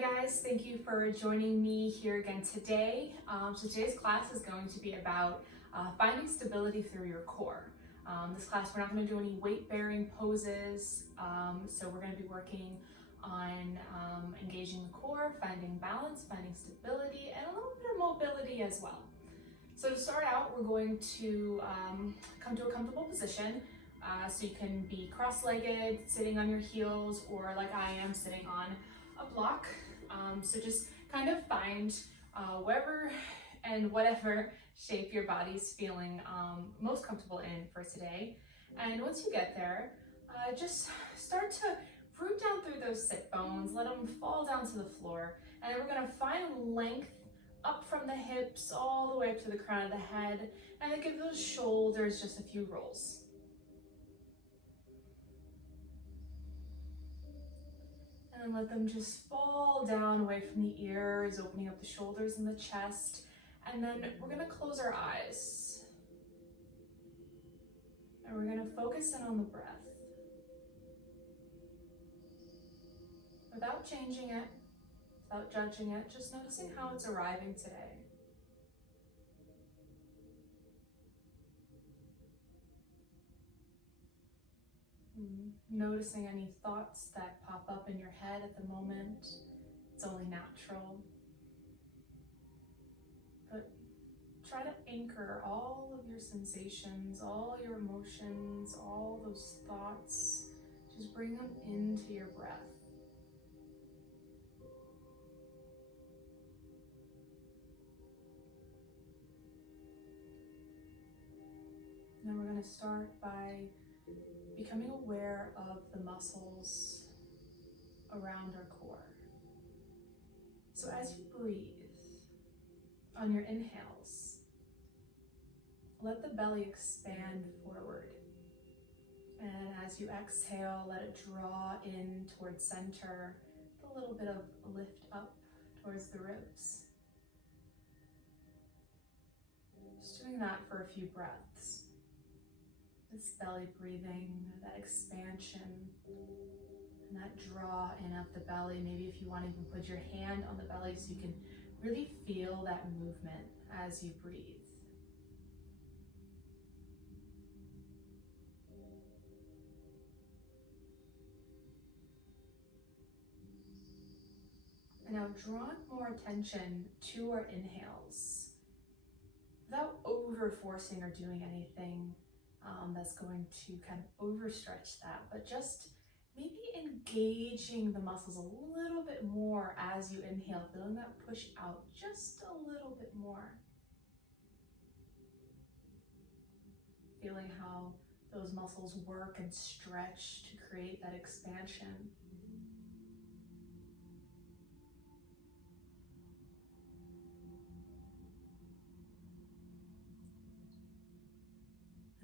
Hi guys, thank you for joining me here again today. So today's class is going to be about finding stability through your core. This class we're not going to do any weight bearing poses, so we're going to be working on engaging the core, finding balance, finding stability, and a little bit of mobility as well. So to start out, we're going to come to a comfortable position. So you can be cross-legged, sitting on your heels, or like I am, sitting on a block. So just kind of find wherever and whatever shape your body's feeling most comfortable in for today. And once you get there, just start to root down through those sit bones, let them fall down to the floor. And then we're gonna find length up from the hips all the way up to the crown of the head, and then give those shoulders just a few rolls. And let them just fall down away from the ears, opening up the shoulders and the chest. And then we're gonna close our eyes. And we're gonna focus in on the breath. Without changing it, without judging it, just noticing how it's arriving today. Noticing any thoughts that pop up in your head at the moment. It's only natural. But try to anchor all of your sensations, all your emotions, all those thoughts. Just bring them into your breath. Now we're going to start by becoming aware of the muscles around our core. So as you breathe, on your inhales, let the belly expand forward. And as you exhale, let it draw in towards center, with a little bit of lift up towards the ribs. Just doing that for a few breaths. This belly breathing, that expansion, and that draw in of the belly. Maybe if you want to even put your hand on the belly so you can really feel that movement as you breathe. And now draw more attention to our inhales without over forcing or doing anything that's going to kind of overstretch that, but just maybe engaging the muscles a little bit more as you inhale, feeling that push out just a little bit more. Feeling how those muscles work and stretch to create that expansion.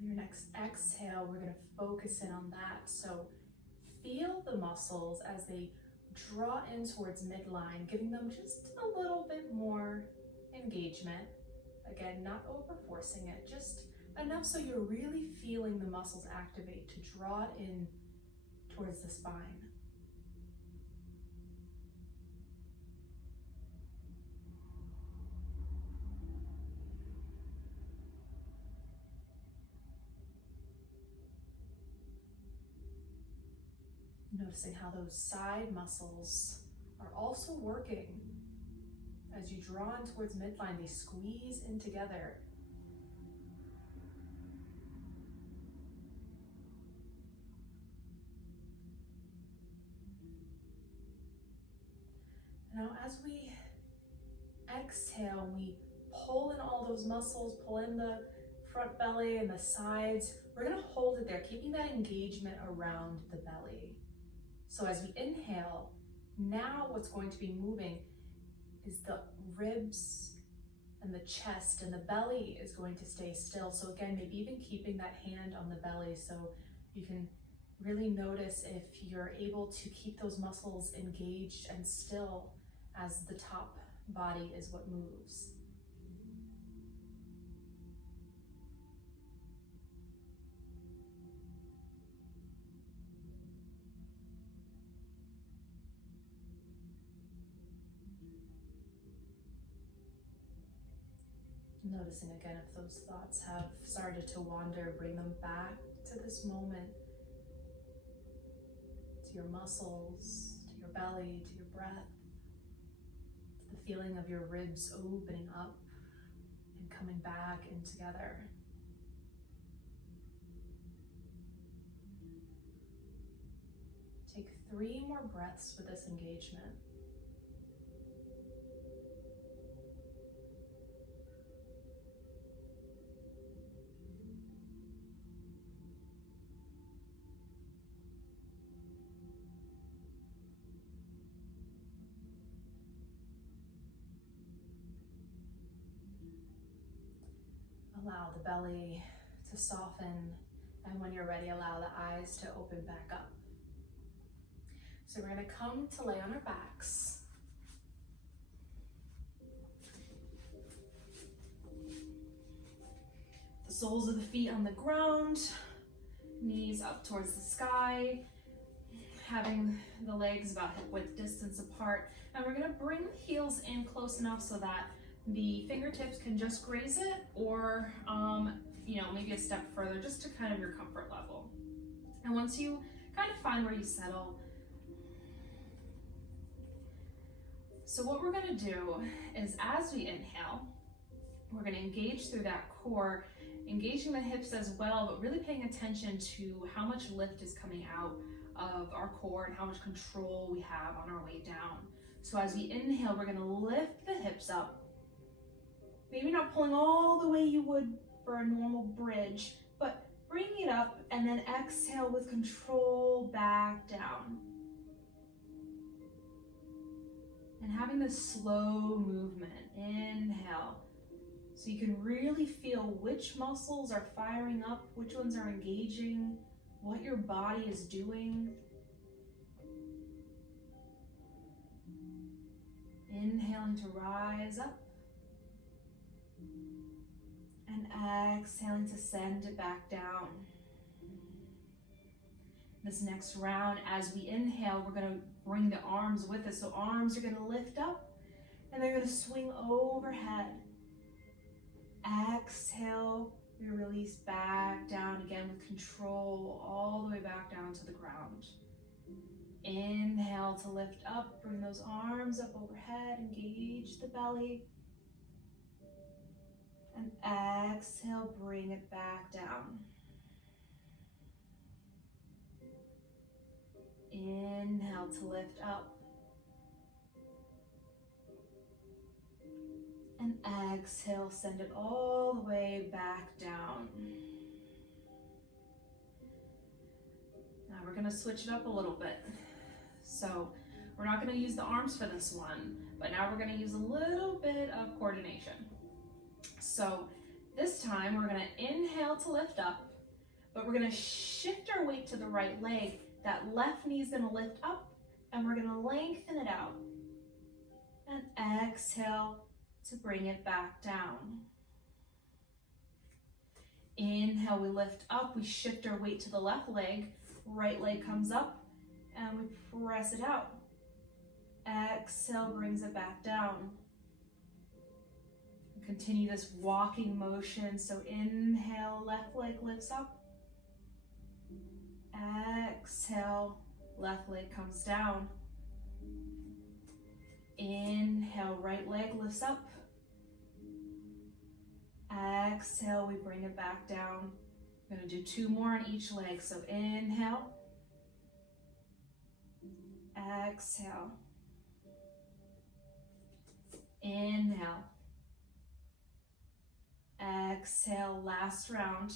On your next exhale, we're going to focus in on that. So feel the muscles as they draw in towards midline, giving them just a little bit more engagement. Again, not over forcing it, just enough so you're really feeling the muscles activate to draw it in towards the spine. Noticing how those side muscles are also working. As you draw in towards midline, they squeeze in together. Now as we exhale, we pull in all those muscles, pull in the front belly and the sides. We're going to hold it there, keeping that engagement around the belly. So as we inhale, now what's going to be moving is the ribs and the chest, and the belly is going to stay still. So again, maybe even keeping that hand on the belly so you can really notice if you're able to keep those muscles engaged and still as the top body is what moves. Noticing again if those thoughts have started to wander, bring them back to this moment, to your muscles, to your belly, to your breath, to the feeling of your ribs opening up and coming back in together. Take 3 more breaths with this engagement. Allow the belly to soften, and when you're ready, allow the eyes to open back up. So we're going to come to lay on our backs. The soles of the feet on the ground, knees up towards the sky, having the legs about hip width distance apart. And we're going to bring the heels in close enough so that the fingertips can just graze it, or maybe a step further, just to kind of your comfort level. And once you kind of find where you settle, so what we're going to do is, as we inhale, we're going to engage through that core, engaging the hips as well, but really paying attention to how much lift is coming out of our core and how much control we have on our way down. So as we inhale, we're going to lift the hips up, maybe not pulling all the way you would for a normal bridge, but bring it up, and then exhale with control back down. And having this slow movement, inhale, so you can really feel which muscles are firing up, which ones are engaging, what your body is doing. Inhaling to rise up, and exhaling to send it back down. This next round, as we inhale, we're going to bring the arms with us. So arms are going to lift up, and they're going to swing overhead. Exhale, we release back down again with control, all the way back down to the ground. Inhale to lift up, bring those arms up overhead, engage the belly. And exhale, bring it back down. Inhale to lift up. And exhale, send it all the way back down. Now we're going to switch it up a little bit. So we're not going to use the arms for this one, but now we're going to use a little bit of coordination. So this time we're going to inhale to lift up, but we're going to shift our weight to the right leg. That left knee is going to lift up, and we're going to lengthen it out. And exhale to bring it back down. Inhale, we lift up, we shift our weight to the left leg, right leg comes up, and we press it out. Exhale brings it back down. Continue this walking motion. So inhale, left leg lifts up. Exhale, left leg comes down. Inhale, right leg lifts up. Exhale, we bring it back down. I'm going to do 2 more on each leg. So inhale. Exhale. Inhale. Exhale, last round.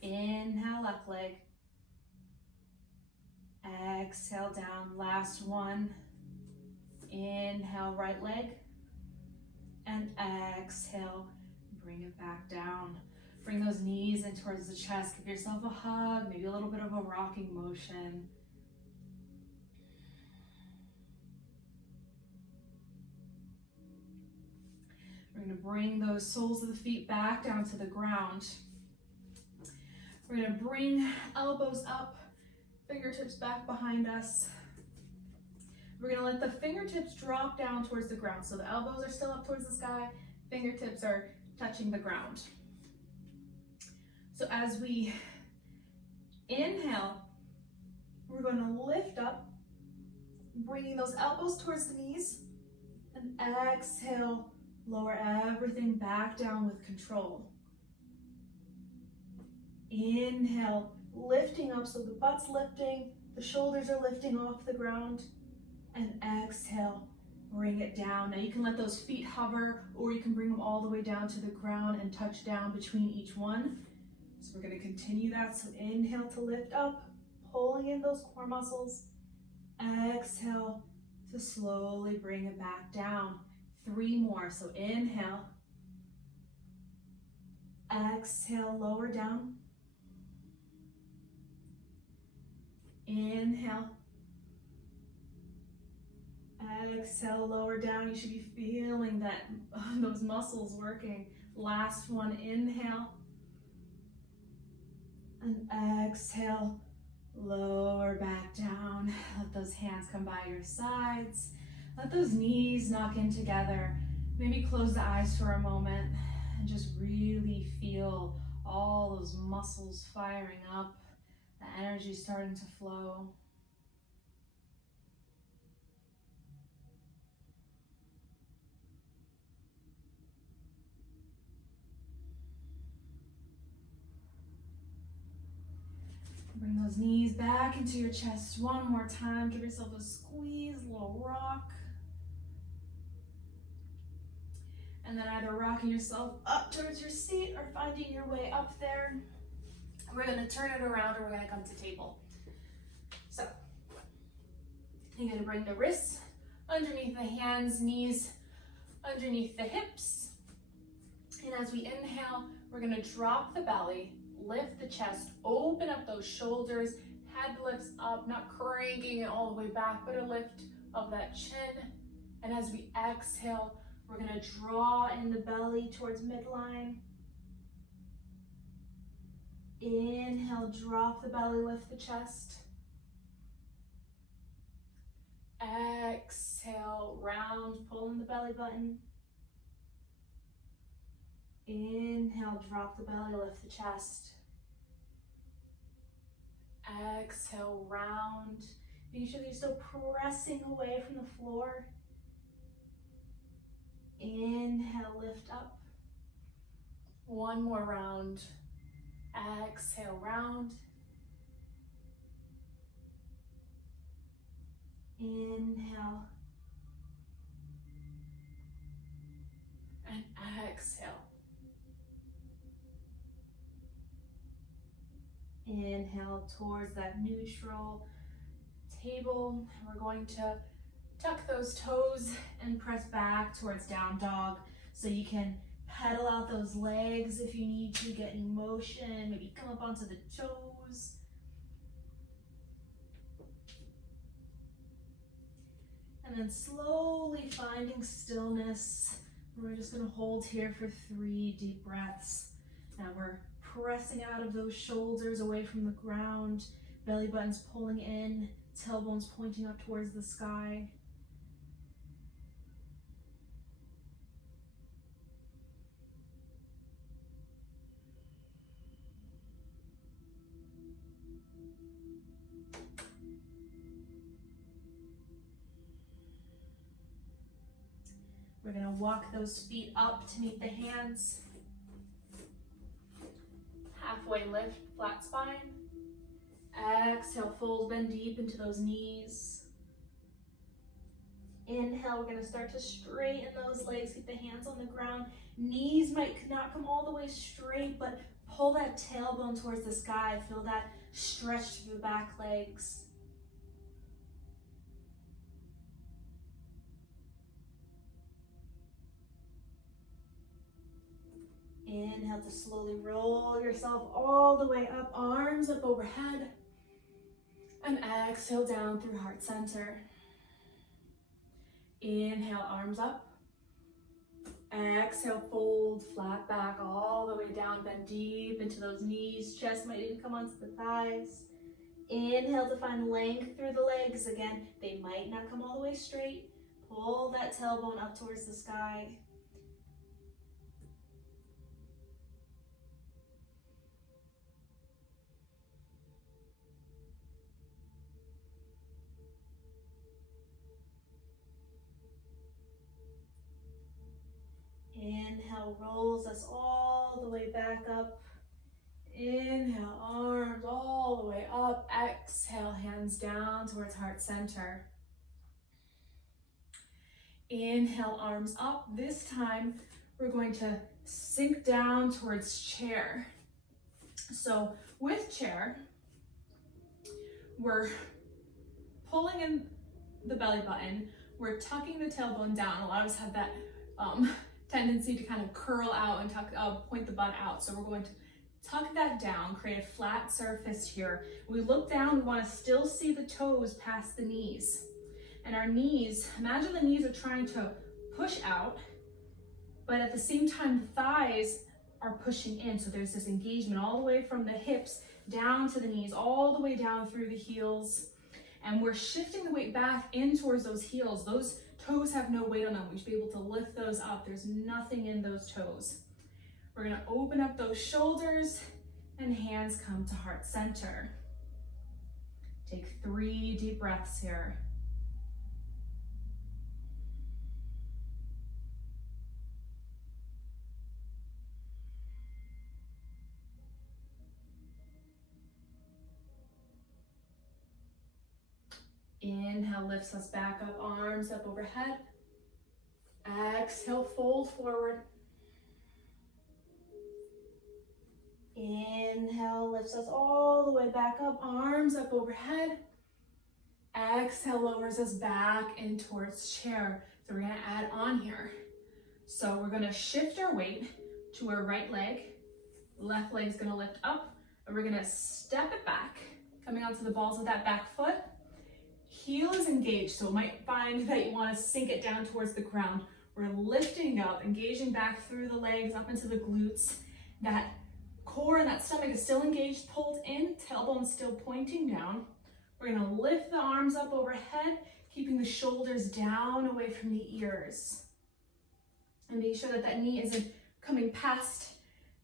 Inhale, left leg. Exhale, down, last one. Inhale, right leg. And exhale, bring it back down. Bring those knees in towards the chest. Give yourself a hug, maybe a little bit of a rocking motion. We're going to bring those soles of the feet back down to the ground. We're going to bring elbows up, fingertips back behind us. We're going to let the fingertips drop down towards the ground. So the elbows are still up towards the sky, fingertips are touching the ground. So as we inhale, we're going to lift up, bringing those elbows towards the knees, and exhale, lower everything back down with control. Inhale, lifting up so the butt's lifting, the shoulders are lifting off the ground, and exhale, bring it down. Now you can let those feet hover, or you can bring them all the way down to the ground and touch down between each one. So we're going to continue that. So inhale to lift up, pulling in those core muscles. Exhale to slowly bring it back down. 3 more. So inhale. Exhale, lower down. Inhale. Exhale, lower down. You should be feeling that those muscles working. Last one, inhale. And exhale, lower back down. Let those hands come by your sides. Let those knees knock in together. Maybe close the eyes for a moment and just really feel all those muscles firing up. The energy starting to flow. Bring those knees back into your chest one more time. Give yourself a squeeze, a little rock. And then either rocking yourself up towards your seat or finding your way up there. We're going to turn it around and we're going to come to table. So you're going to bring the wrists underneath the hands, knees underneath the hips. And as we inhale, we're going to drop the belly, lift the chest, open up those shoulders, head lifts up, not cranking it all the way back, but a lift of that chin. And as we exhale, we're going to draw in the belly towards midline. Inhale, drop the belly, lift the chest. Exhale, round, pull in the belly button. Inhale, drop the belly, lift the chest. Exhale, round. Making sure that you're still pressing away from the floor. Inhale, lift up. One more round. Exhale, round. Inhale. And exhale. Inhale towards that neutral table. We're going to tuck those toes and press back towards down dog. So you can pedal out those legs if you need to, get in motion, maybe come up onto the toes. And then slowly finding stillness. We're just going to hold here for 3 deep breaths. Now we're pressing out of those shoulders away from the ground, belly buttons pulling in, tailbones pointing up towards the sky. We're going to walk those feet up to meet the hands. Halfway lift, flat spine. Exhale, fold, bend deep into those knees. Inhale, we're going to start to straighten those legs, keep the hands on the ground. Knees might not come all the way straight, but pull that tailbone towards the sky. Feel that stretch through the back legs. Inhale to slowly roll yourself all the way up, arms up overhead. And exhale down through heart center. Inhale, arms up. Exhale, fold, flat back all the way down, bend deep into those knees. Chest might even come onto the thighs. Inhale to find length through the legs. Again, they might not come all the way straight. Pull that tailbone up towards the sky. Inhale, rolls us all the way back up. Inhale, arms all the way up. Exhale, hands down towards heart center. Inhale, arms up. This time, we're going to sink down towards chair. So with chair, we're pulling in the belly button. We're tucking the tailbone down. A lot of us have that tendency to kind of curl out and point the butt out. So we're going to tuck that down, create a flat surface here. We look down, we want to still see the toes past the knees. And our knees, imagine the knees are trying to push out, but at the same time, the thighs are pushing in. So there's this engagement all the way from the hips down to the knees, all the way down through the heels. And we're shifting the weight back in towards those heels. Those toes have no weight on them. We should be able to lift those up. There's nothing in those toes. We're gonna open up those shoulders and hands come to heart center. Take 3 deep breaths here. Inhale, lifts us back up, arms up overhead. Exhale, fold forward. Inhale, lifts us all the way back up, arms up overhead. Exhale, lowers us back in towards chair. So we're gonna add on here. So we're gonna shift our weight to our right leg. Left leg's gonna lift up, and we're gonna step it back, coming onto the balls of that back foot. Heel is engaged, so you might find that you wanna sink it down towards the ground. We're lifting up, engaging back through the legs, up into the glutes. That core and that stomach is still engaged, pulled in, tailbone still pointing down. We're gonna lift the arms up overhead, keeping the shoulders down away from the ears. And make sure that that knee isn't coming past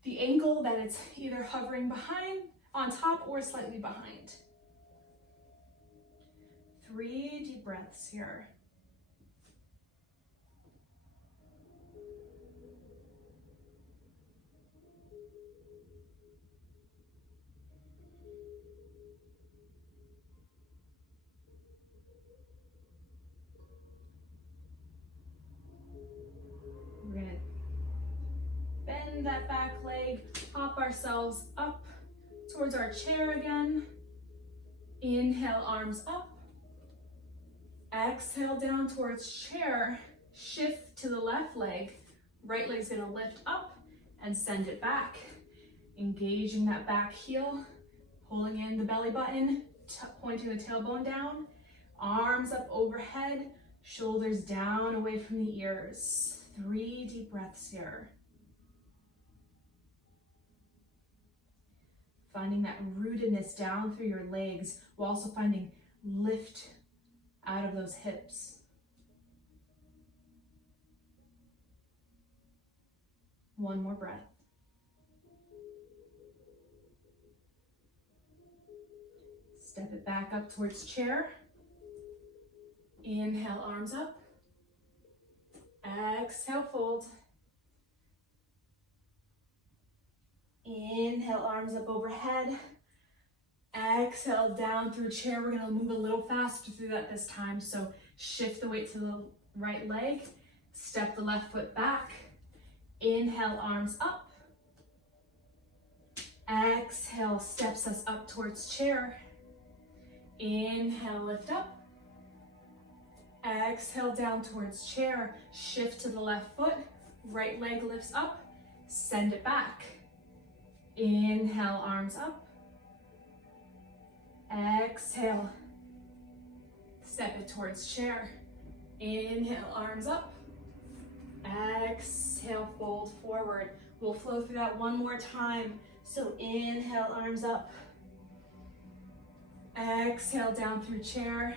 the ankle, that it's either hovering behind, on top, or slightly behind. 3 deep breaths here. We're gonna bend that back leg, hop ourselves up towards our chair again. Inhale, arms up. Exhale, down towards chair. Shift to the left leg. Right leg's gonna lift up and send it back. Engaging that back heel, pulling in the belly button, pointing the tailbone down. Arms up overhead, shoulders down away from the ears. 3 deep breaths here. Finding that rootedness down through your legs, while also finding lift out of those hips. One more breath. Step it back up towards chair. Inhale, arms up. Exhale, fold. Inhale, arms up overhead. Exhale, down through chair. We're gonna move a little faster through that this time. So shift the weight to the right leg. Step the left foot back. Inhale, arms up. Exhale, steps us up towards chair. Inhale, lift up. Exhale, down towards chair. Shift to the left foot. Right leg lifts up. Send it back. Inhale, arms up. Exhale, step it towards chair. Inhale, arms up. Exhale, fold forward. We'll flow through that one more time. So inhale, arms up. Exhale, down through chair.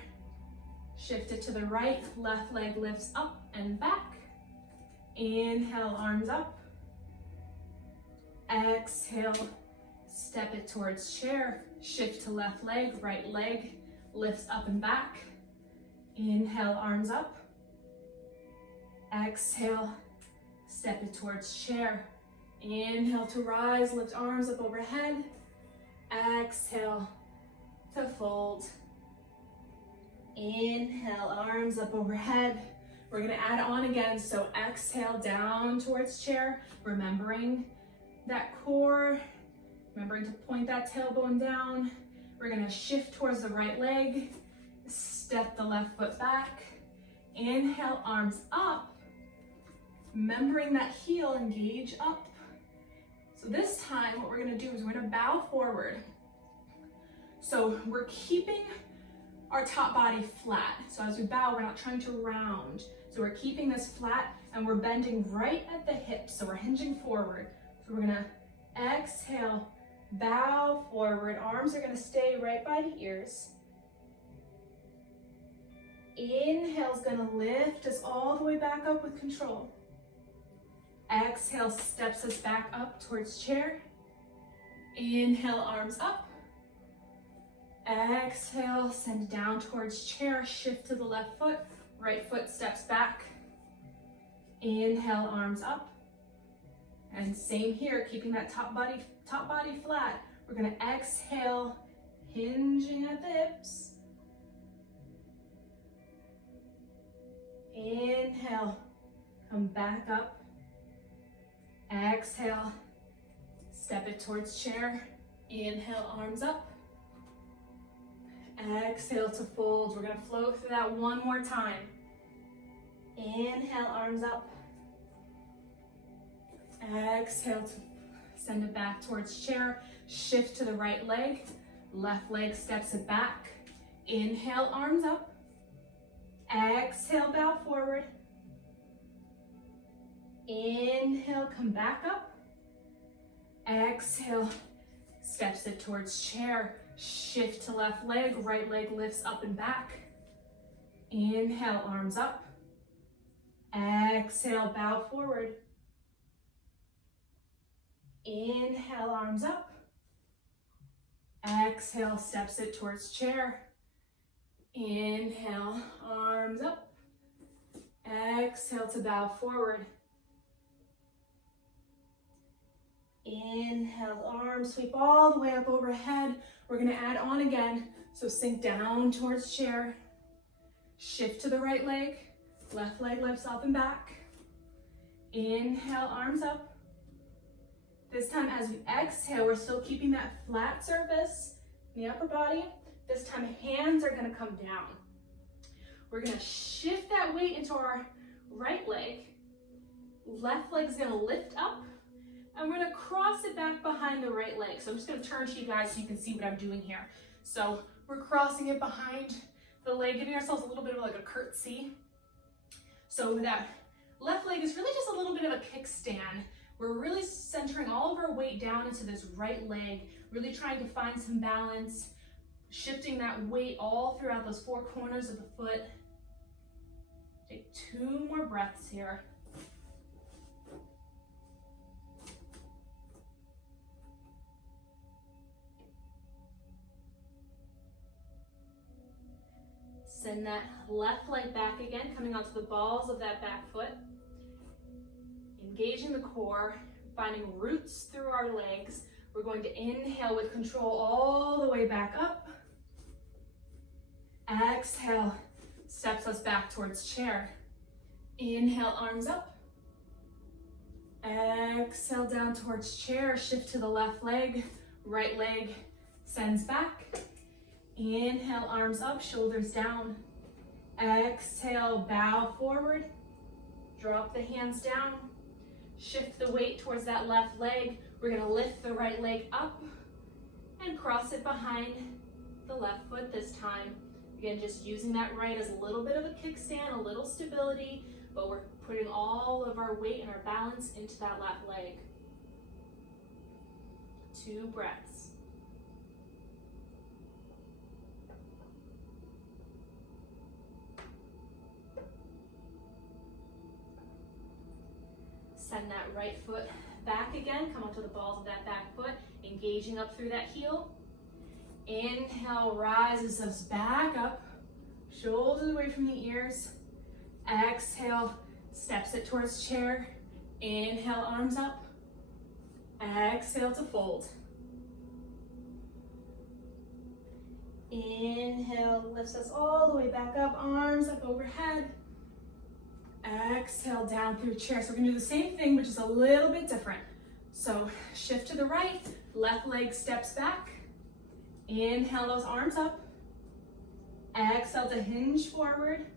Shift it to the right. Left leg lifts up and back. Inhale, arms up. Exhale, step it towards chair. Shift to left leg, right leg lifts up and back. Inhale, arms up. Exhale, step it towards chair. Inhale to rise, lift arms up overhead. Exhale to fold. Inhale, arms up overhead. We're gonna add on again, so exhale down towards chair, remembering that core, remembering to point that tailbone down. We're gonna shift towards the right leg, step the left foot back. Inhale, arms up, remembering that heel, engage up. So this time, what we're gonna do is we're gonna bow forward. So we're keeping our top body flat. So as we bow, we're not trying to round. So we're keeping this flat and we're bending right at the hips. So we're hinging forward. So we're gonna exhale, bow forward. Arms are gonna stay right by the ears. Inhale's gonna lift us all the way back up with control. Exhale steps us back up towards chair. Inhale, arms up. Exhale, send down towards chair, shift to the left foot, right foot steps back. Inhale, arms up. And same here, keeping that top body flat. We're gonna exhale, hinging at the hips. Inhale, come back up. Exhale, step it towards chair. Inhale, arms up. Exhale to fold. We're gonna flow through that one more time. Inhale, arms up. Exhale to send it back towards chair. Shift to the right leg. Left leg steps it back. Inhale, arms up. Exhale, bow forward. Inhale, come back up. Exhale, steps it towards chair. Shift to left leg, right leg lifts up and back. Inhale, arms up. Exhale, bow forward. Inhale, arms up. Exhale, steps it towards chair. Inhale, arms up. Exhale to bow forward. Inhale, arms sweep all the way up overhead. We're gonna add on again. So sink down towards chair. Shift to the right leg. Left leg lifts up and back. Inhale, arms up. This time as we exhale, we're still keeping that flat surface in the upper body. This time hands are gonna come down. We're gonna shift that weight into our right leg. Left leg's gonna lift up. And we're gonna cross it back behind the right leg. So I'm just gonna turn to you guys so you can see what I'm doing here. So we're crossing it behind the leg, giving ourselves a little bit of like a curtsy. So that left leg is really just a little bit of a kickstand. We're really centering all of our weight down into this right leg, really trying to find some balance, shifting that weight all throughout those four corners of the foot. Take 2 more breaths here. Send that left leg back again, coming onto the balls of that back foot. Engaging the core, finding roots through our legs. We're going to inhale with control all the way back up. Exhale, steps us back towards chair. Inhale, arms up. Exhale, down towards chair. Shift to the left leg. Right leg sends back. Inhale, arms up, shoulders down. Exhale, bow forward. Drop the hands down. Shift the weight towards that left leg. We're gonna lift the right leg up and cross it behind the left foot this time. Again, just using that right as a little bit of a kickstand, a little stability, but we're putting all of our weight and our balance into that left leg. 2 breaths. Send that right foot back again. Come onto the balls of that back foot, engaging up through that heel. Inhale, rises us back up, shoulders away from the ears. Exhale, steps it towards chair. Inhale, arms up. Exhale to fold. Inhale, lifts us all the way back up, arms up overhead. Exhale, down through chair. So we're gonna do the same thing, but just a little bit different. So shift to the right, left leg steps back. Inhale those arms up. Exhale to hinge forward.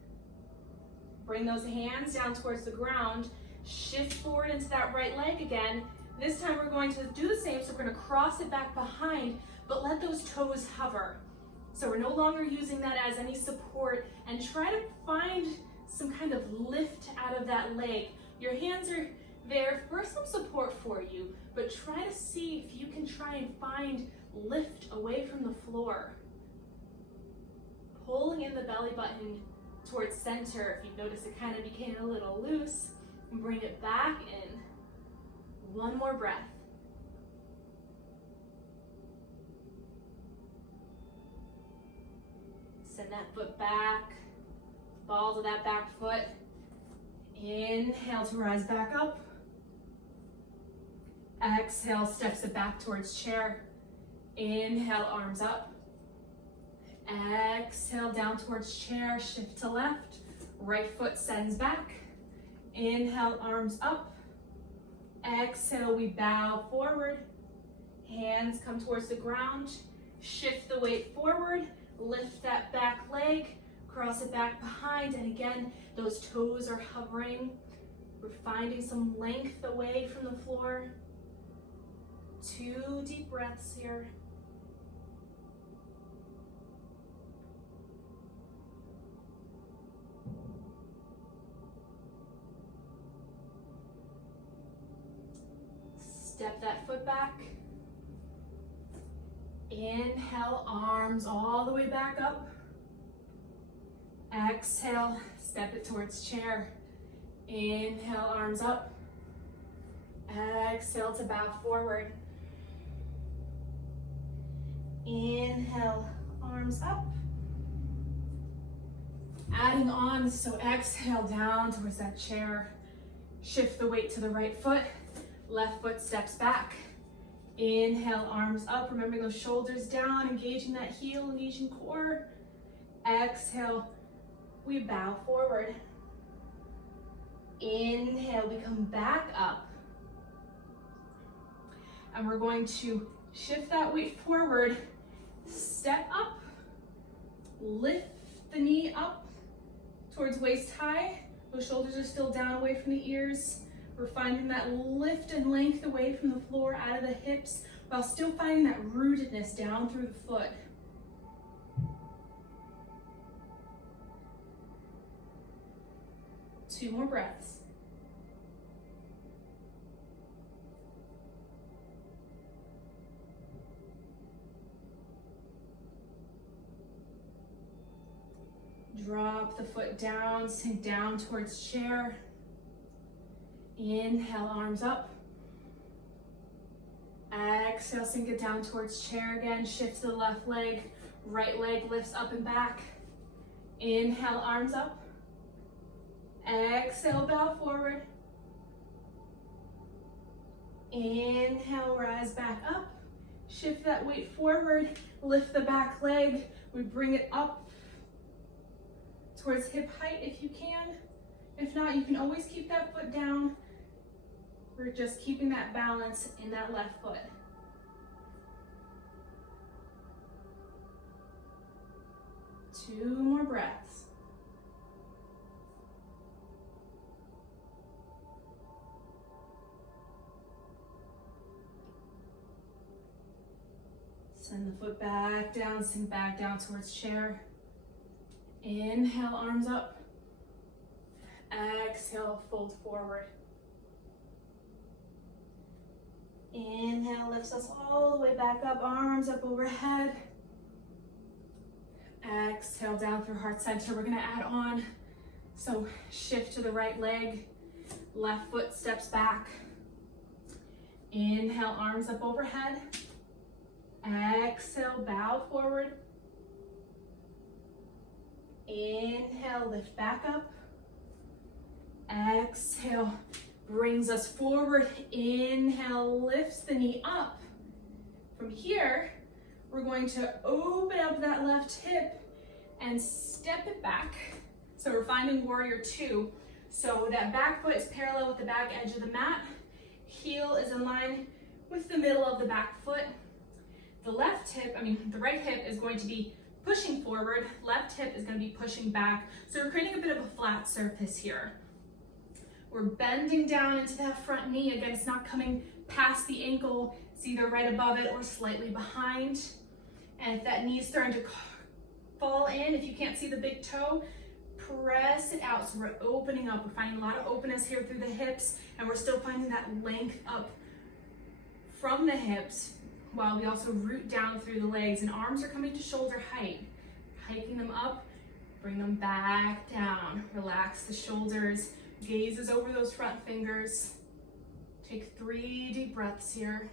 Bring those hands down towards the ground. Shift forward into that right leg again. This time we're going to do the same, so we're gonna cross it back behind, but let those toes hover. So we're no longer using that as any support, and try to find some kind of lift out of that leg. Your hands are there for some support for you, but try to see if you can try and find lift away from the floor. Pulling in the belly button towards center. If you notice it kind of became a little loose, and bring it back in. One more breath. Send that foot back, balls of that back foot. Inhale to rise back up. Exhale, steps it back towards chair. Inhale, arms up. Exhale, down towards chair, shift to left. Right foot sends back. Inhale, arms up. Exhale, we bow forward. Hands come towards the ground. Shift the weight forward. Lift that back leg. Cross it back behind. And again, those toes are hovering. We're finding some length away from the floor. 2 deep breaths here. Step that foot back. Inhale, arms all the way back up. Exhale, step it towards chair. Inhale, arms up. Exhale to bow forward. Inhale, arms up. Adding on, so exhale down towards that chair. Shift the weight to the right foot. Left foot steps back. Inhale, arms up. Remembering those shoulders down, engaging that heel, engaging core. Exhale, we bow forward. Inhale, we come back up. And we're going to shift that weight forward. Step up. Lift the knee up towards waist high. Those shoulders are still down away from the ears. We're finding that lift and length away from the floor, out of the hips, while still finding that rootedness down through the foot. Two more breaths. Drop the foot down, sink down towards chair. Inhale, arms up. Exhale, sink it down towards chair again. Shift to the left leg. Right leg lifts up and back. Inhale, arms up. Exhale, bow forward. Inhale, rise back up. Shift that weight forward. Lift the back leg. We bring it up towards hip height if you can. If not, you can always keep that foot down. We're just keeping that balance in that left foot. Two more breaths. Send the foot back down, sink back down towards chair. Inhale, arms up. Exhale, fold forward. Inhale, lifts us all the way back up, arms up overhead. Exhale, down through heart center. We're gonna add on. So shift to the right leg, left foot steps back. Inhale, arms up overhead. Exhale, bow forward. Inhale, lift back up. Exhale, brings us forward. Inhale, lifts the knee up. From here, we're going to open up that left hip and step it back. So we're finding warrior two. So that back foot is parallel with the back edge of the mat. Heel is in line with the middle of the back foot. The right hip is going to be pushing forward. Left hip is going to be pushing back. So we're creating a bit of a flat surface here. We're bending down into that front knee. Again, it's not coming past the ankle. It's either right above it or slightly behind. And if that knee is starting to fall in, if you can't see the big toe, press it out. So we're opening up. We're finding a lot of openness here through the hips, and we're still finding that length up from the hips while we also root down through the legs, and arms are coming to shoulder height. Hiking them up, bring them back down. Relax the shoulders, gazes over those front fingers. Take 3 deep breaths here.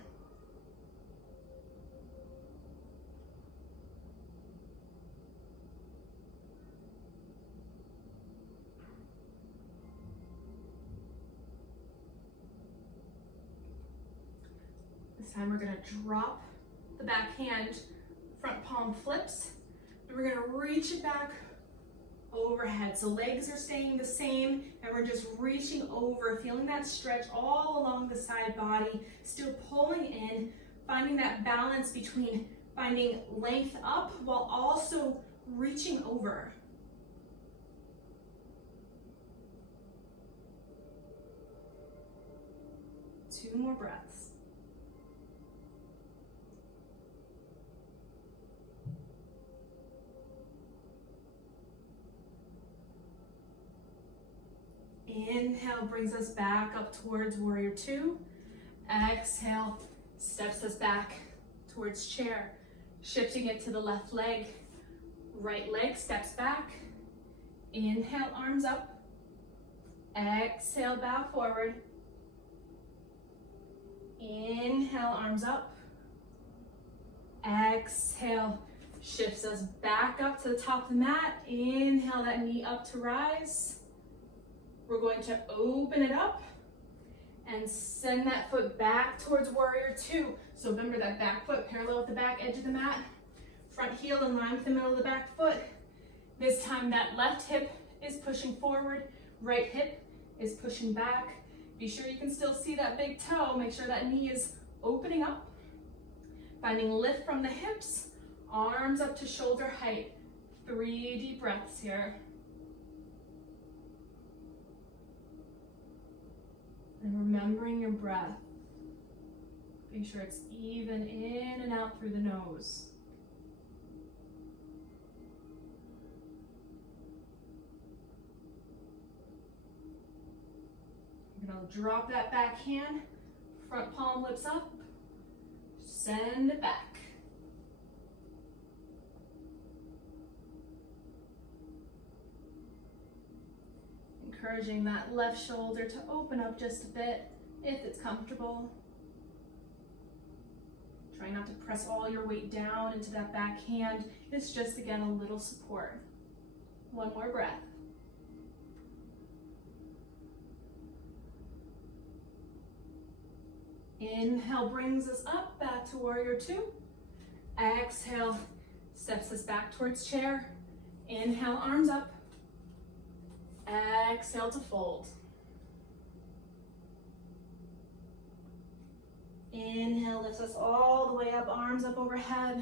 This time we're gonna drop the back hand, front palm flips, and we're gonna reach it back overhead. So legs are staying the same, and we're just reaching over, feeling that stretch all along the side body, still pulling in, finding that balance between finding length up while also reaching over. 2 more breaths. Inhale brings us back up towards warrior two. Exhale steps us back towards chair, shifting it to the left leg. Right leg steps back. Inhale, arms up. Exhale, bow forward. Inhale, arms up. Exhale, shifts us back up to the top of the mat. Inhale that knee up to rise. We're going to open it up and send that foot back towards warrior two. So remember that back foot parallel with the back edge of the mat. Front heel in line with the middle of the back foot. This time that left hip is pushing forward, right hip is pushing back. Be sure you can still see that big toe. Make sure that knee is opening up. Finding lift from the hips, arms up to shoulder height. 3 deep breaths here. And remembering your breath. Make sure it's even in and out through the nose. You're gonna drop that back hand, front palm lifts up, send it back. Encouraging that left shoulder to open up just a bit if it's comfortable. Try not to press all your weight down into that back hand. It's just, again, a little support. 1 more breath. Inhale brings us up, back to warrior two. Exhale steps us back towards chair. Inhale, arms up. Exhale to fold. Inhale lifts us all the way up, arms up overhead.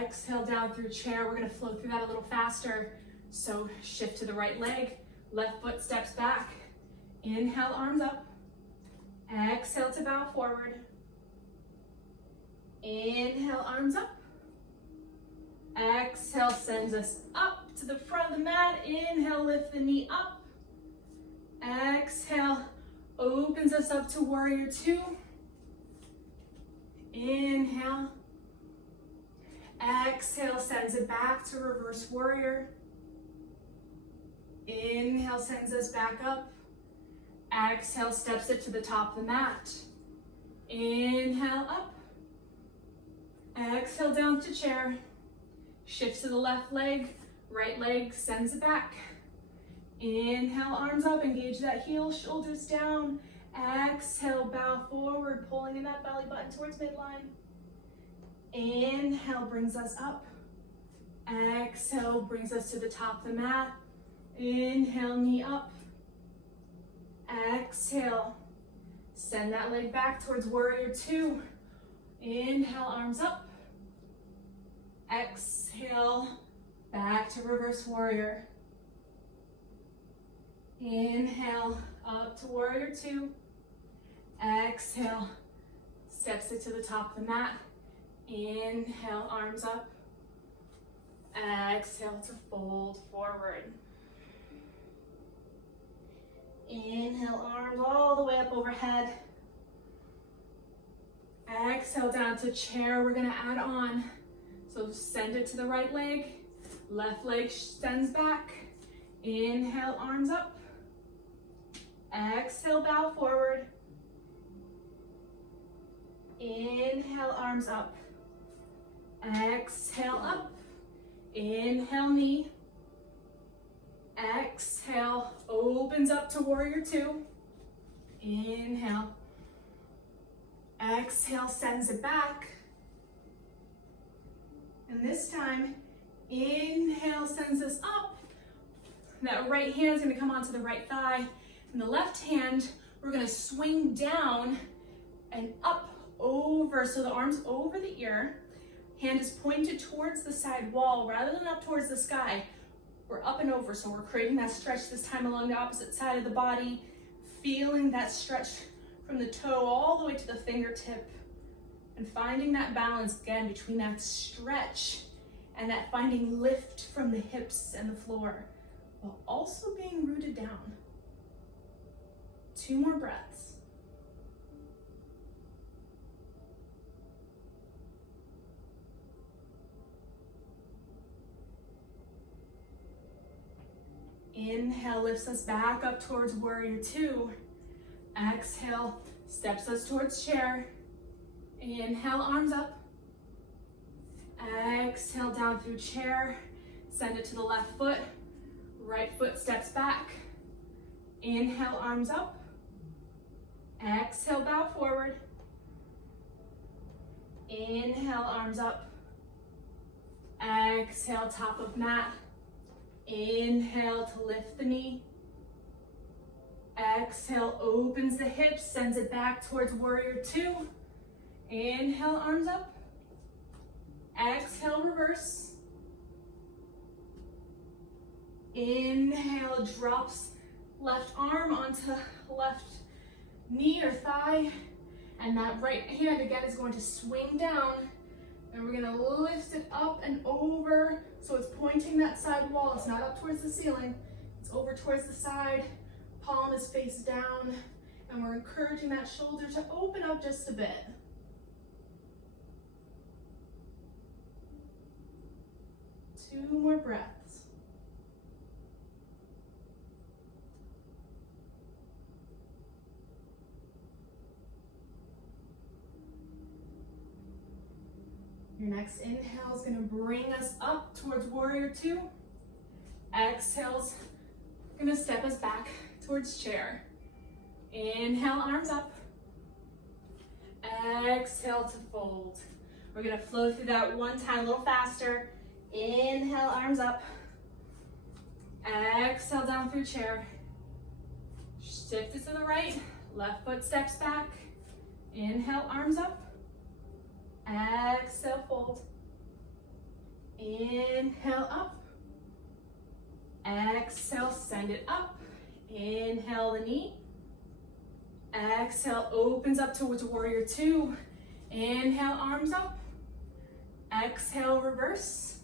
Exhale down through chair. We're going to flow through that a little faster. So shift to the right leg, left foot steps back. Inhale, arms up. Exhale to bow forward. Inhale, arms up. Exhale sends us up to the front of the mat. Inhale, lift the knee up. Exhale, opens us up to warrior two. Inhale. Exhale, sends it back to reverse warrior. Inhale, sends us back up. Exhale, steps it to the top of the mat. Inhale, up. Exhale, down to chair. Shift to the left leg. Right leg sends it back. Inhale, arms up, engage that heel, shoulders down. Exhale, bow forward, pulling in that belly button towards midline. Inhale brings us up. Exhale brings us to the top of the mat. Inhale, knee up. Exhale, send that leg back towards warrior two. Inhale, arms up. Exhale, back to reverse warrior. Inhale, up to warrior two. Exhale, steps it to the top of the mat. Inhale, arms up. Exhale to fold forward. Inhale, arms all the way up overhead. Exhale, down to chair. We're gonna add on. So send it to the right leg. Left leg extends back. Inhale, arms up. Exhale, bow forward. Inhale, arms up. Exhale, up. Inhale, knee. Exhale, opens up to warrior two. Inhale. Exhale, sends it back. And this time, inhale sends us up. That right hand is gonna come onto the right thigh. And the left hand, we're gonna swing down and up over. So the arm's over the ear. Hand is pointed towards the side wall rather than up towards the sky. We're up and over, so we're creating that stretch this time along the opposite side of the body, feeling that stretch from the toe all the way to the fingertip, and finding that balance again between that stretch and that finding lift from the hips and the floor, while also being rooted down. 2 more breaths. Inhale lifts us back up towards warrior two. Exhale steps us towards chair. Inhale, arms up. Exhale down through chair. Send it to the left foot. Right foot steps back. Inhale, arms up. Exhale, bow forward. Inhale, arms up. Exhale, top of mat. Inhale to lift the knee. Exhale, opens the hips, sends it back towards warrior two. Inhale, arms up. Exhale, reverse. Inhale, drops left arm onto left knee or thigh. And that right hand again is going to swing down. And we're gonna lift it up and over. So it's pointing that side wall. It's not up towards the ceiling. It's over towards the side. Palm is face down. And we're encouraging that shoulder to open up just a bit. Two more breaths. Your next inhale is going to bring us up towards warrior two. Exhale's going to step us back towards chair. Inhale, arms up. Exhale to fold. We're going to flow through that one time a little faster. Inhale, arms up. Exhale down through chair. Shift it to the right. Left foot steps back. Inhale, arms up. Exhale, fold. Inhale, up. Exhale, send it up. Inhale the knee. Exhale, opens up towards warrior two. Inhale, arms up. Exhale, reverse.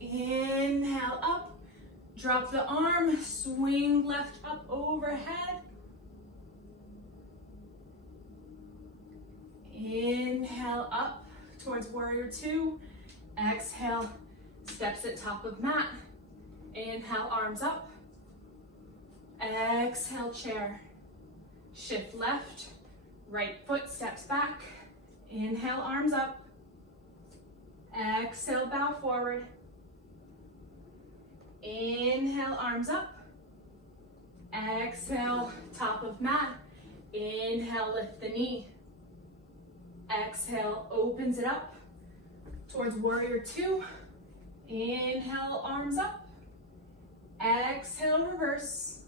Inhale, up. Drop the arm, swing left up overhead. Inhale up towards warrior two. Exhale, steps at top of mat. Inhale, arms up. Exhale, chair. Shift left, right foot steps back. Inhale, arms up. Exhale, bow forward. Inhale, arms up. Exhale, top of mat. Inhale, lift the knee. Exhale, opens it up towards warrior two. Inhale, arms up. Exhale, reverse.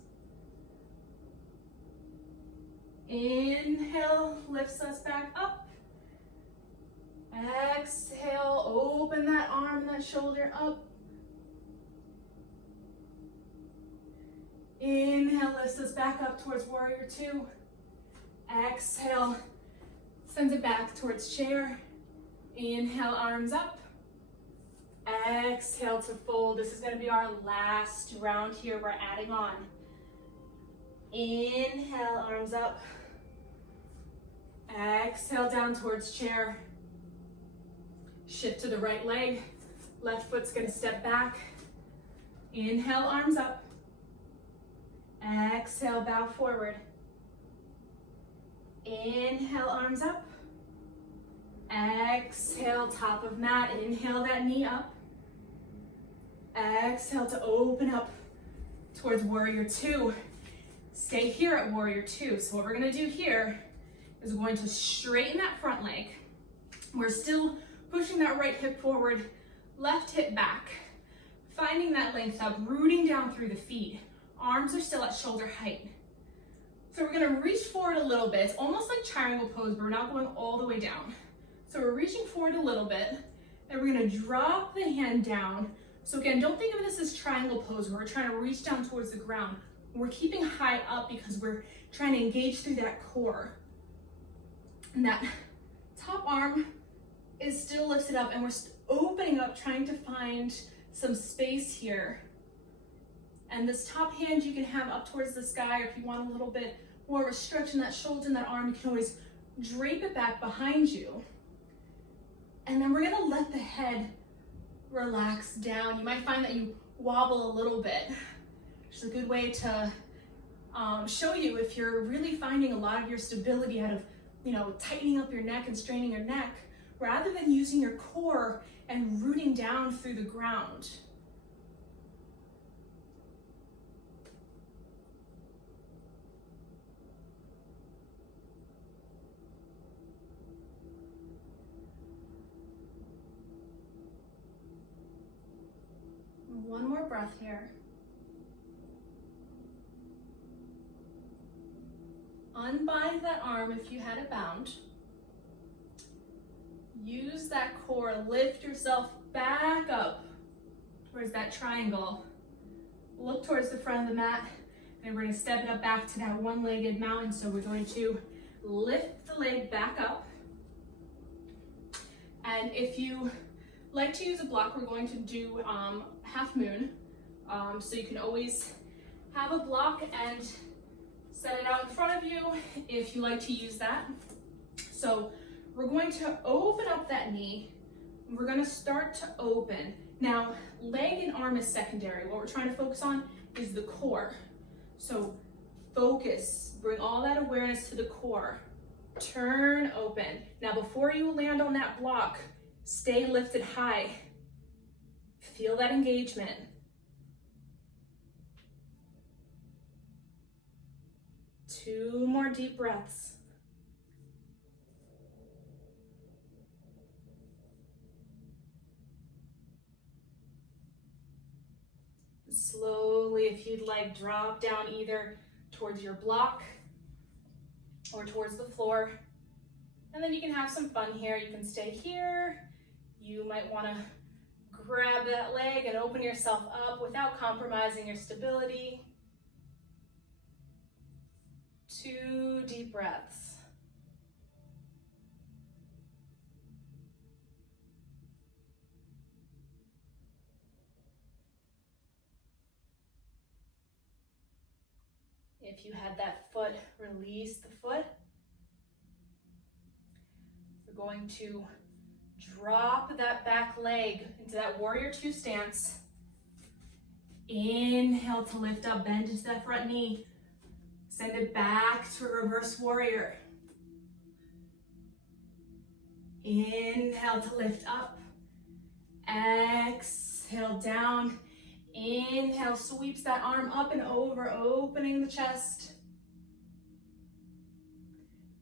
Inhale, lifts us back up. Exhale, open that arm, that shoulder up. Inhale, lifts us back up towards warrior two. Exhale, sends it back towards chair. Inhale, arms up. Exhale to fold. This is going to be our last round here. We're adding on. Inhale, arms up. Exhale, down towards chair. Shift to the right leg. Left foot's going to step back. Inhale, arms up. Exhale, bow forward. Inhale, arms up. Exhale, top of mat. Inhale that knee up. Exhale to open up towards warrior two. Stay here at warrior two. So what we're going to do here is we're going to straighten that front leg. We're still pushing that right hip forward, left hip back. Finding that length up, rooting down through the feet. Arms are still at shoulder height. So we're gonna reach forward a little bit. It's almost like triangle pose, but we're not going all the way down. So we're reaching forward a little bit, and we're gonna drop the hand down. So again, don't think of this as triangle pose where we're trying to reach down towards the ground. We're keeping high up because we're trying to engage through that core. And that top arm is still lifted up, and we're opening up, trying to find some space here. And this top hand you can have up towards the sky, or if you want a little bit more of a stretch in that shoulder and that arm, you can always drape it back behind you. And then we're gonna let the head relax down. You might find that you wobble a little bit, which is a good way to show you if you're really finding a lot of your stability out of, tightening up your neck and straining your neck, rather than using your core and rooting down through the ground. One more breath here. Unbind that arm if you had it bound. Use that core, lift yourself back up towards that triangle. Look towards the front of the mat, and we're going to step it up back to that one-legged mountain. So we're going to lift the leg back up. And if you like to use a block, we're going to do half moon. So you can always have a block and set it out in front of you if you like to use that. So we're going to open up that knee. We're going to start to open. Now, leg and arm is secondary. What we're trying to focus on is the core. So focus, bring all that awareness to the core. Turn open. Now, before you land on that block, stay lifted high. Feel that engagement. Two more deep breaths. Slowly, if you'd like, drop down either towards your block or towards the floor. And then you can have some fun here. You can stay here. You might want to grab that leg and open yourself up without compromising your stability. 2 deep breaths. If you had that foot, release the foot. We're going to drop that back leg into that warrior two stance. Inhale to lift up, bend into that front knee. Send it back to a reverse warrior. Inhale to lift up. Exhale down. Inhale, sweeps that arm up and over, opening the chest.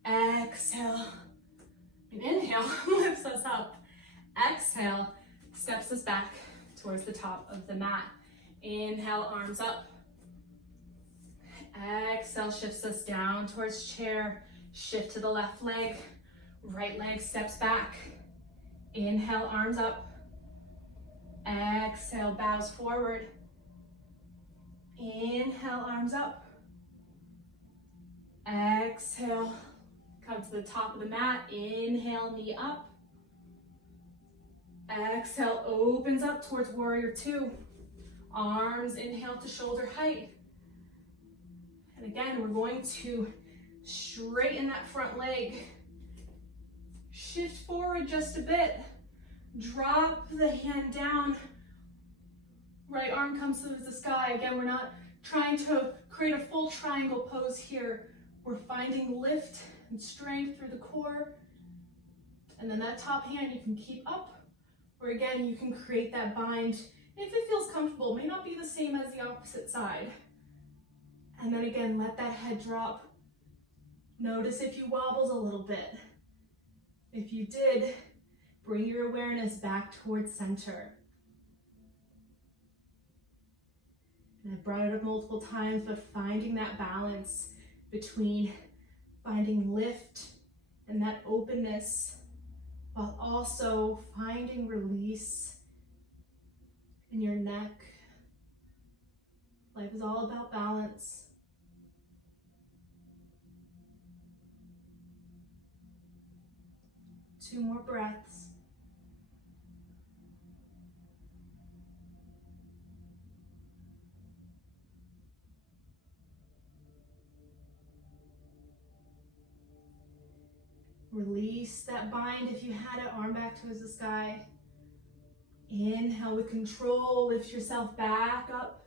Exhale, and inhale, lifts us up. Exhale, steps us back towards the top of the mat. Inhale, arms up. Exhale, shifts us down towards chair. Shift to the left leg. Right leg steps back. Inhale, arms up. Exhale, bows forward. Inhale, arms up. Exhale, come to the top of the mat. Inhale, knee up. Exhale, opens up towards warrior two. Arms inhale to shoulder height. And again, we're going to straighten that front leg. Shift forward just a bit. Drop the hand down. Right arm comes towards the sky. Again, we're not trying to create a full triangle pose here. We're finding lift and strength through the core. And then that top hand you can keep up, or again, you can create that bind if it feels comfortable. It may not be the same as the opposite side. And then again, let that head drop. Notice if you wobbles a little bit. If you did, bring your awareness back towards center. And I've brought it up multiple times, but finding that balance between finding lift and that openness, while also finding release in your neck. Life is all about balance. Two more breaths. Release that bind if you had it, arm back towards the sky. Inhale with control, lift yourself back up.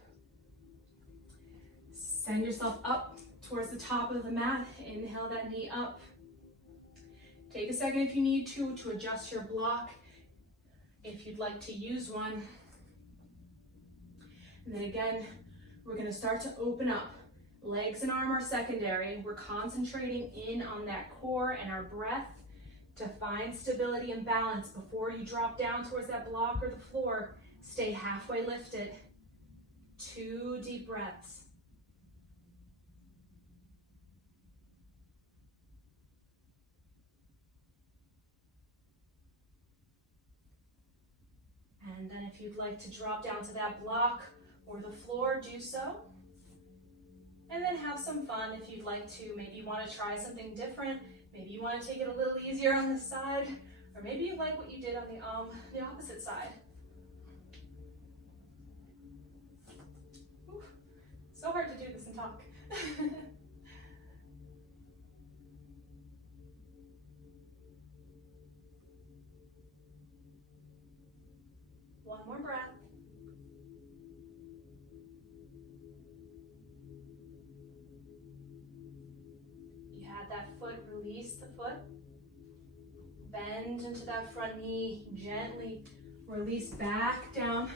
Send yourself up towards the top of the mat. Inhale that knee up. Take a second if you need to adjust your block, if you'd like to use one. And then again, we're gonna start to open up. Legs and arm are secondary. We're concentrating in on that core and our breath to find stability and balance before you drop down towards that block or the floor. Stay halfway lifted. 2 deep breaths. And then if you'd like to drop down to that block or the floor, do so. And then have some fun if you'd like to. Maybe you want to try something different. Maybe you want to take it a little easier on this side. Or maybe you like what you did on the opposite side. Ooh, so hard to do this and talk. One more breath. You had that foot, release the foot. Bend into that front knee, gently release back down.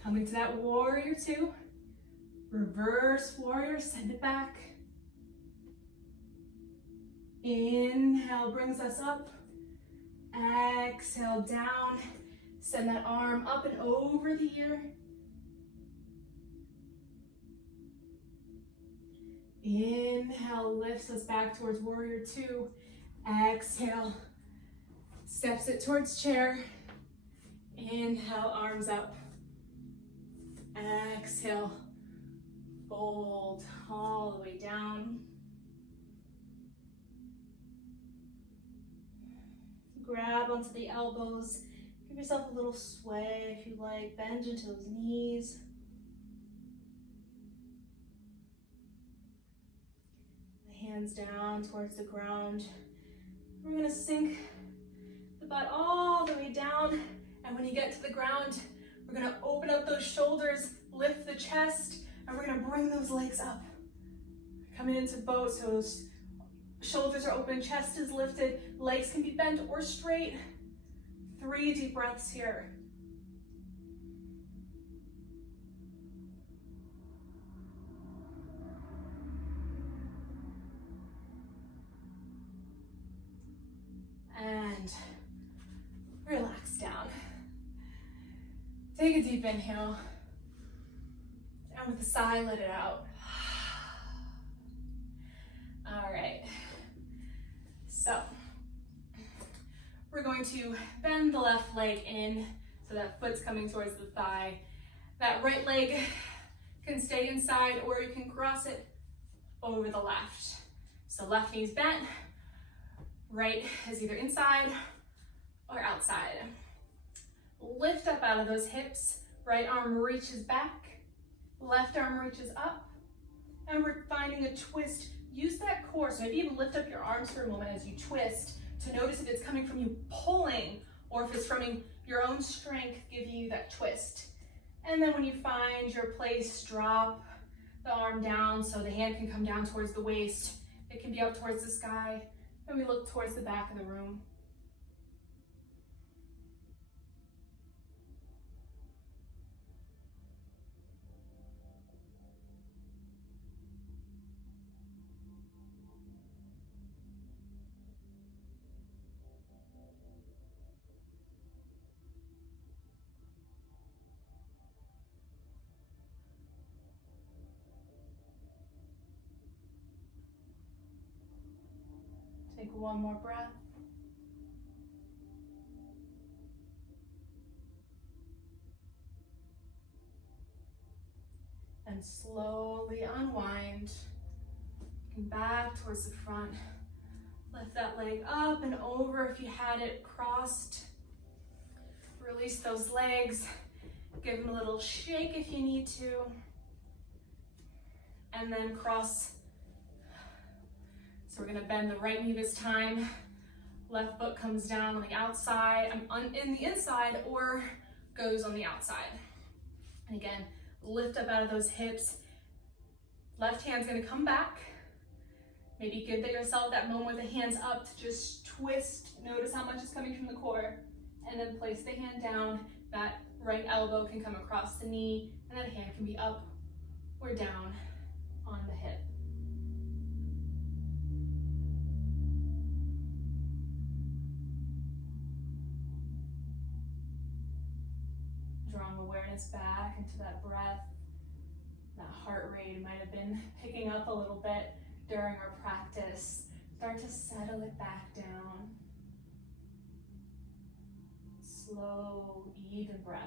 Coming to that warrior two. Reverse warrior, send it back. Inhale brings us up. Exhale down. Send that arm up and over the ear. Inhale lifts us back towards warrior two. Exhale, steps it towards chair. Inhale, arms up. Exhale, fold all the way down. Grab onto the elbows. Give yourself a little sway if you like. Bend into those knees. The hands down towards the ground. We're gonna sink the butt all the way down. And when you get to the ground, we're gonna open up those shoulders, lift the chest, and we're gonna bring those legs up. Coming into boat, so those shoulders are open, chest is lifted, legs can be bent or straight. 3 deep breaths here. and relax down. Take a deep inhale, and with a sigh, let it out. All right, so we're going to bend the left leg in so that foot's coming towards the thigh. That right leg can stay inside, or you can cross it over the left. So left knee's bent, right is either inside or outside. Lift up out of those hips, right arm reaches back, left arm reaches up, and we're finding a twist. Use that core, so maybe even lift up your arms for a moment as you twist to notice if it's coming from you pulling or if it's from your own strength giving you that twist. And then when you find your place, drop the arm down so the hand can come down towards the waist. It can be up towards the sky, and we look towards the back of the room. Take one more breath. And slowly unwind. Looking back towards the front. Lift that leg up and over if you had it crossed. Release those legs. Give them a little shake if you need to. And then cross. So we're gonna bend the right knee this time. Left foot comes down on the outside, in the inside, or goes on the outside. And again, lift up out of those hips. Left hand's gonna come back. Maybe give yourself that moment with the hands up to just twist. Notice how much is coming from the core. And then place the hand down. That right elbow can come across the knee, and that hand can be up or down on the hip. Drawing awareness back into that breath. That heart rate might have been picking up a little bit during our practice. Start to settle it back down. Slow, even breaths.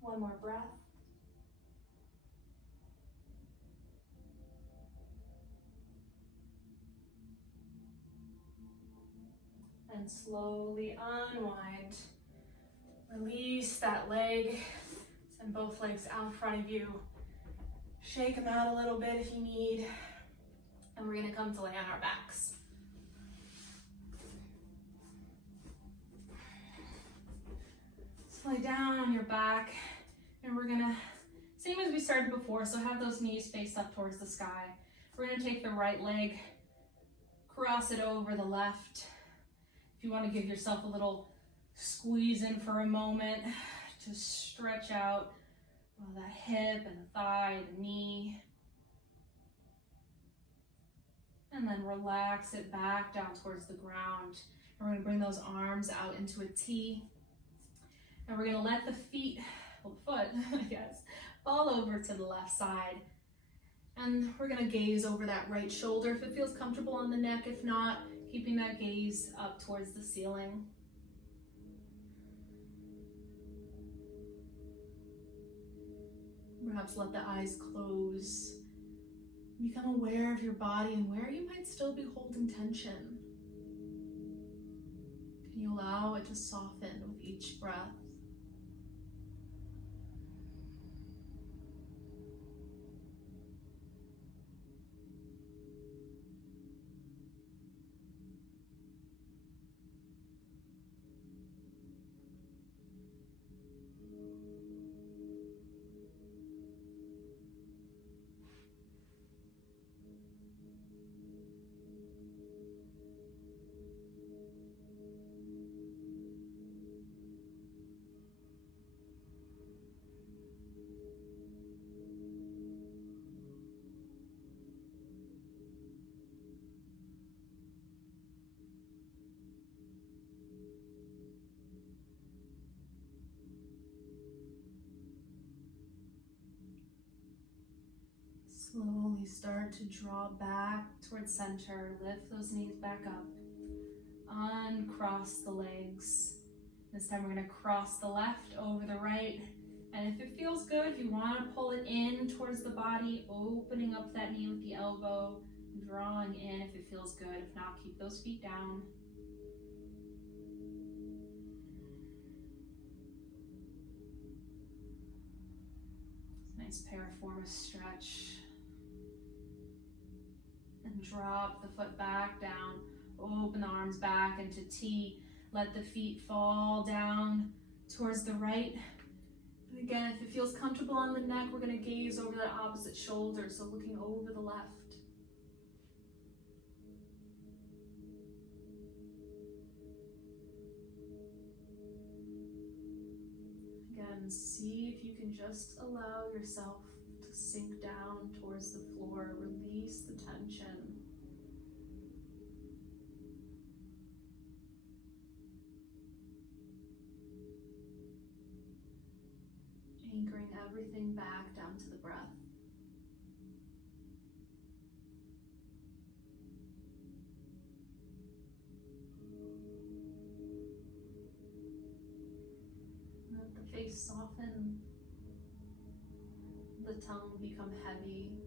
One more breath. And slowly unwind. Release that leg. Send both legs out in front of you. Shake them out a little bit if you need. And we're gonna come to lay on our backs. So lay down on your back. And we're gonna, same as we started before, so have those knees face up towards the sky. We're gonna take the right leg, cross it over the left. If you wanna give yourself a little squeeze in for a moment, to stretch out that hip and the thigh, the knee. And then relax it back down towards the ground. And we're gonna bring those arms out into a T. And we're gonna let the foot, I guess, fall over to the left side. And we're gonna gaze over that right shoulder if it feels comfortable on the neck. If not, keeping that gaze up towards the ceiling. Perhaps let the eyes close. Become aware of your body and where you might still be holding tension. Can you allow it to soften with each breath? slowly start to draw back towards center. Lift those knees back up. Uncross the legs. This time we're going to cross the left over the right. And if it feels good, if you want to pull it in towards the body, opening up that knee with the elbow, drawing in if it feels good. If not, keep those feet down. Nice piriformis stretch. And drop the foot back down. Open the arms back into T. Let the feet fall down towards the right. And again, if it feels comfortable on the neck, we're going to gaze over that opposite shoulder, so looking over the left. Again, see if you can just allow yourself to sink down towards the floor. Release the tension. Anchoring everything back down to the breath. Let the face soften. The tongue become heavy.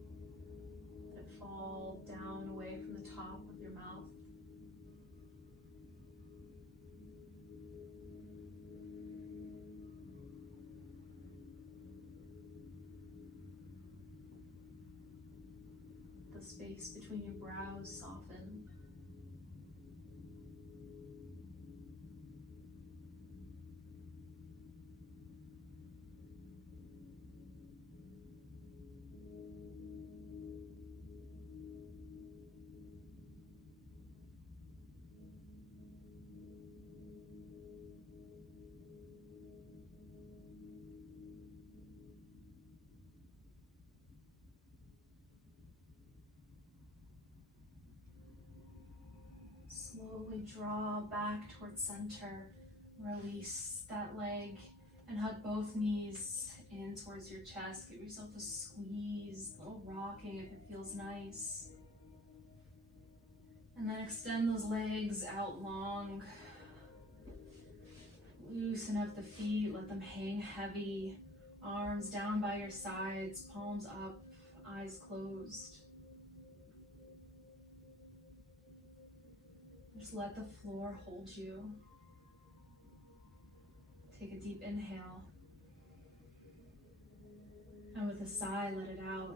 Let it fall down away from the top of your mouth. The space between your brows soften. Slowly draw back towards center. Release that leg and hug both knees in towards your chest. Give yourself a squeeze, a little rocking if it feels nice. And then extend those legs out long. Loosen up the feet, let them hang heavy. Arms down by your sides, palms up, eyes closed. Just let the floor hold you. Take a deep inhale. And with a sigh, let it out.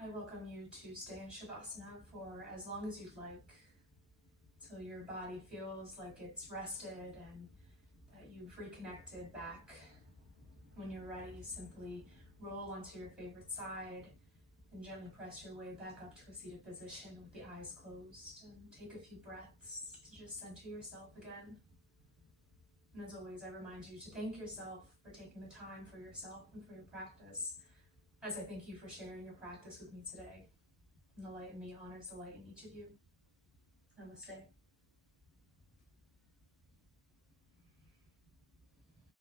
I welcome you to stay in Shavasana for as long as you'd like, till your body feels like it's rested and that you've reconnected back. When you're ready, simply roll onto your favorite side and gently press your way back up to a seated position with the eyes closed, and take a few breaths to just center yourself again. And as always, I remind you to thank yourself for taking the time for yourself and for your practice, as I thank you for sharing your practice with me today. And the light in me honors the light in each of you. Namaste.